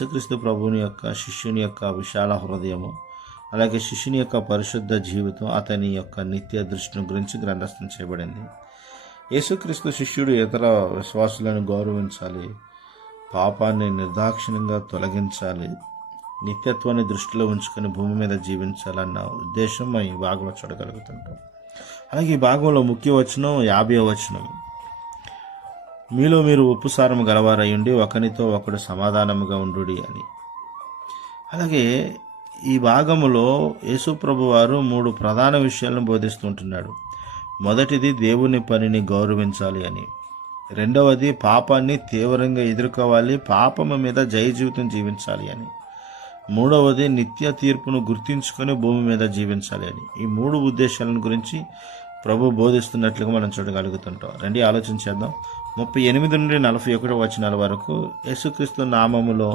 యేసుక్రీస్తు ప్రభువుని యొక్క శిష్యుని యొక్క విశాల హృదయము, అలాగే శిష్యుని యొక్క పరిశుద్ధ జీవితం, అతని యొక్క నిత్య దృష్టిని గురించి గ్రంథస్థం చేయబడింది. యేసుక్రీస్తు శిష్యుడు ఇతర విశ్వాసులను గౌరవించాలి, పాపాన్ని నిర్దాక్షిణ్యంగా తొలగించాలి, నిత్యత్వాన్ని దృష్టిలో ఉంచుకొని భూమి మీద జీవించాలన్న ఉద్దేశం ఈ భాగంలో చూడగలుగుతుంటాం. అలాగే ఈ భాగంలో ముఖ్య వచనం 50వ వచనం, మీలో మీరు ఉప్పుసారము గలవారయ్యుండి ఒకనితో ఒకడు సమాధానముగా ఉండుడి అని. అలాగే ఈ భాగములో యేసు ప్రభు వారు 3 ప్రధాన విషయాలను బోధిస్తుంటున్నాడు. మొదటిది దేవుని పనిని గౌరవించాలి అని, రెండవది పాపాన్ని తీవ్రంగా ఎదుర్కోవాలి, పాపము మీద జయ జీవితం జీవించాలి అని, మూడవది నిత్య తీర్పును గుర్తించుకొని భూమి మీద జీవించాలి అని. ఈ 3 ఉద్దేశాలను గురించి ప్రభు బోధిస్తున్నట్లుగా మనం చూడగలుగుతుంటాం. రండి ఆలోచించేద్దాం. 38 నుండి 41 వచనాల వరకు యేసుక్రీస్తు నామములో